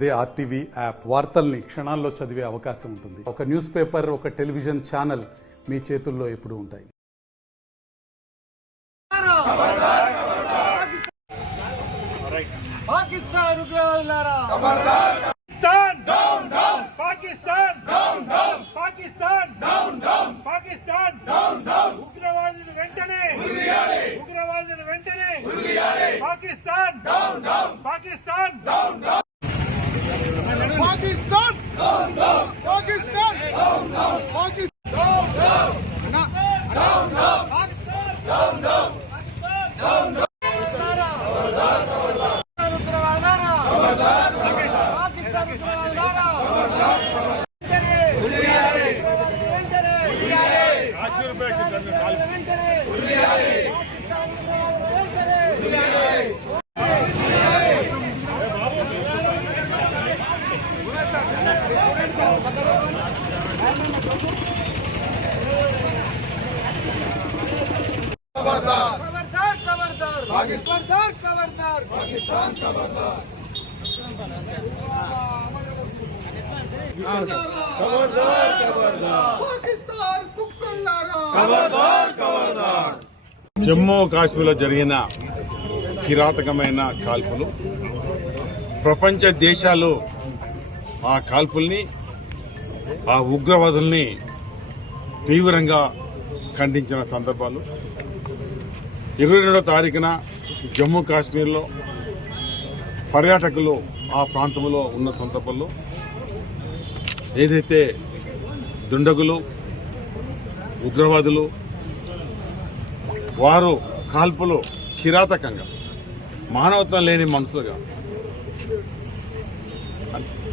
అదే RTV app వార్తల్ని క్షణాల్లో చదివే అవకాశం ఉంటుంది. ఒక న్యూస్ పేపర్, ఒక టెలివిజన్ ఛానల్ మీ చేతుల్లో ఎప్పుడూ ఉంటాయి. పాకిస్తాన్ ఉగ్రవాదులారా Pakistan down down Pakistan down down Pakistan down down Pakistan down down ఉగ్రవాదులను వెంటనే ఉరియాలి ఉగ్రవాదులను వెంటనే ఉరియాలి Pakistan down down Pakistan down down Pakistan down down Pakistan down down Pakistan down down down down Pakistan down down down down खबरदार खबरदार पाकिस्तान खबरदार पाकिस्तान खबरदार खबरदार खबरदार पाकिस्तान कुक्कुल्लारा खबरदार खबरदार జమ్మూ కాశ్మీర్లో జరిగిన కిరాతకమైన కాల్పులు ప్రపంచ దేశాలు ఆ కాల్పుల్ని ఆ ఉగ్రవాదుల్ని తీవ్రంగా ఖండించిన సందర్భాలు 22వ తారీఖున జమ్మూ కాశ్మీర్లో పర్యాటకులు ఆ ప్రాంతంలో ఉన్న సందర్భంలో ఏదైతే దుండగులు ఉగ్రవాదులు వారు కాల్పులు కిరాతకంగా మానవత్వం లేని మనసుగా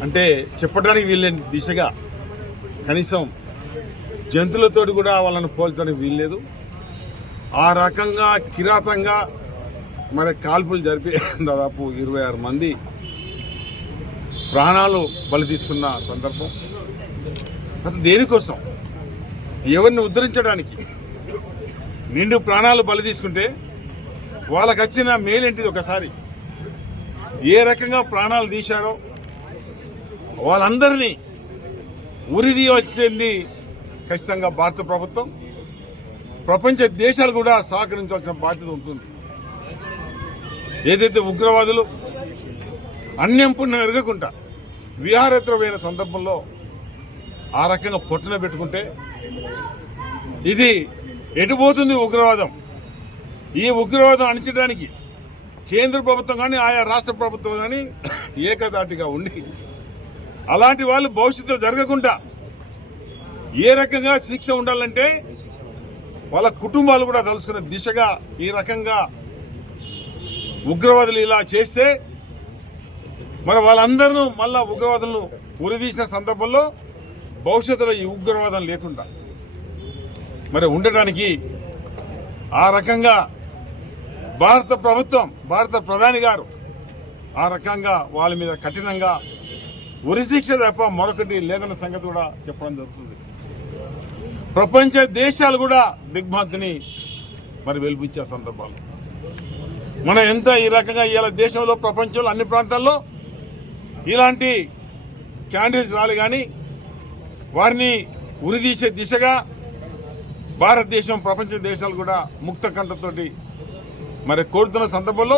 అంటే చెప్పడానికి వీల్లేని దిశగా కనీసం జంతువులతోటి కూడా వాళ్ళని పోల్చడానికి వీల్లేదు. ఆ రకంగా కిరాతంగా మరి కాల్పులు జరిపి దాదాపు 26 మంది ప్రాణాలు బలి తీసుకున్న సందర్భం. అసలు దేనికోసం, ఎవరిని ఉద్ధరించడానికి? నిండు ప్రాణాలు బలి తీసుకుంటే వాళ్ళకి వచ్చిన మేలేంటిది ఒకసారి ఏ రకంగా ప్రాణాలు తీశారో వాళ్ళందరినీ ఉరిది వచ్చింది ఖచ్చితంగా భారత ప్రభుత్వం, ప్రపంచ దేశాలు కూడా సహకరించాల్సిన బాధ్యత ఉంటుంది. ఏదైతే ఉగ్రవాదులు అన్యం పుణ్యం ఎరగకుండా విహారయాత్రమైన సందర్భంలో ఆ రకంగా పొట్టన పెట్టుకుంటే ఇది ఎటుపోతుంది ఉగ్రవాదం? ఈ ఉగ్రవాదం అణించడానికి కేంద్ర ప్రభుత్వం కానీ ఆయా రాష్ట్ర ప్రభుత్వం కానీ ఏకదాటిగా ఉండి అలాంటి వాళ్ళు భవిష్యత్తులో జరగకుండా ఏ రకంగా శిక్ష ఉండాలంటే వాళ్ళ కుటుంబాలు కూడా తలుసుకునే దిశగా ఈ రకంగా ఉగ్రవాదులు ఇలా చేస్తే మరి వాళ్ళందరూ మళ్ళా ఉగ్రవాదులను ఉరిదీసిన సందర్భంలో భవిష్యత్తులో ఈ ఉగ్రవాదం లేకుండా మరి ఉండటానికి ఆ రకంగా భారత ప్రభుత్వం, భారత ప్రధాని గారు ఆ రకంగా వాళ్ళ మీద కఠినంగా ఉరిశిక్ష తప్ప మరొకటి లేదన్న సంగతి కూడా చెప్పడం జరుగుతుంది. ప్రపంచ దేశాలు కూడా దిగ్భ్రాంతిని మరి వెలిపించే సందర్భాలు మనం ఎంత ఈ రకంగా ఇవాళ దేశంలో ప్రపంచంలో అన్ని ప్రాంతాల్లో ఇలాంటి క్యాండిడేట్స్ రాలి కానీ వారిని ఉరిదీసే దిశగా భారతదేశం ప్రపంచ దేశాలు కూడా ముక్త కంఠతోటి మరి కోరుతున్న సందర్భంలో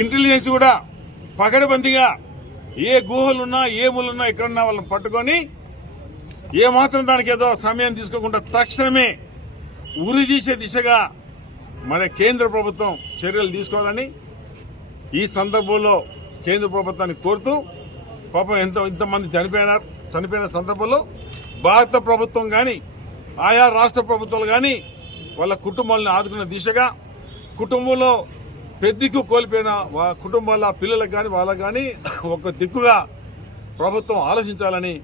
ఇంటెలిజెన్స్ కూడా పకడ్బందీగా ఏ గుహలున్నా ఏ మూలున్నా ఎక్కడున్నా వాళ్ళని పట్టుకొని ఏ మాత్రం దానికి ఏదో సమయం తీసుకోకుండా తక్షణమే ఉరిదీసే దిశగా మన కేంద్ర ప్రభుత్వం చర్యలు తీసుకోవాలని ఈ సందర్భంలో కేంద్ర ప్రభుత్వాన్ని కోరుతూ, పాపం ఇంతమంది చనిపోయిన సందర్భంలో భారత ప్రభుత్వం కానీ ఆయా రాష్ట్ర ప్రభుత్వాలు కానీ వాళ్ళ కుటుంబాలను ఆదుకున్న దిశగా, కుటుంబంలో పెద్దకు కోల్పోయిన కుటుంబాల పిల్లలకు కానీ వాళ్ళకు కానీ ఒక దిక్కుగా ప్రభుత్వం ఆలోచించాలని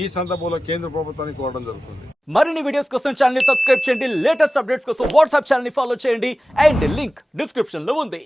ఈ సందర్భంలో కేంద్ర ప్రభుత్వాన్ని కోరడం జరుగుతుంది. మరిన్ని వీడియోస్ కోసం ఛానల్ ని సబ్స్క్రైబ్ చేయండి. లేటెస్ట్ అప్డేట్స్ కోసం వాట్సాప్ ఛానల్ ని ఫాలో చేయండి. అండ్ లింక్ డిస్క్రిప్షన్ లో ఉంది.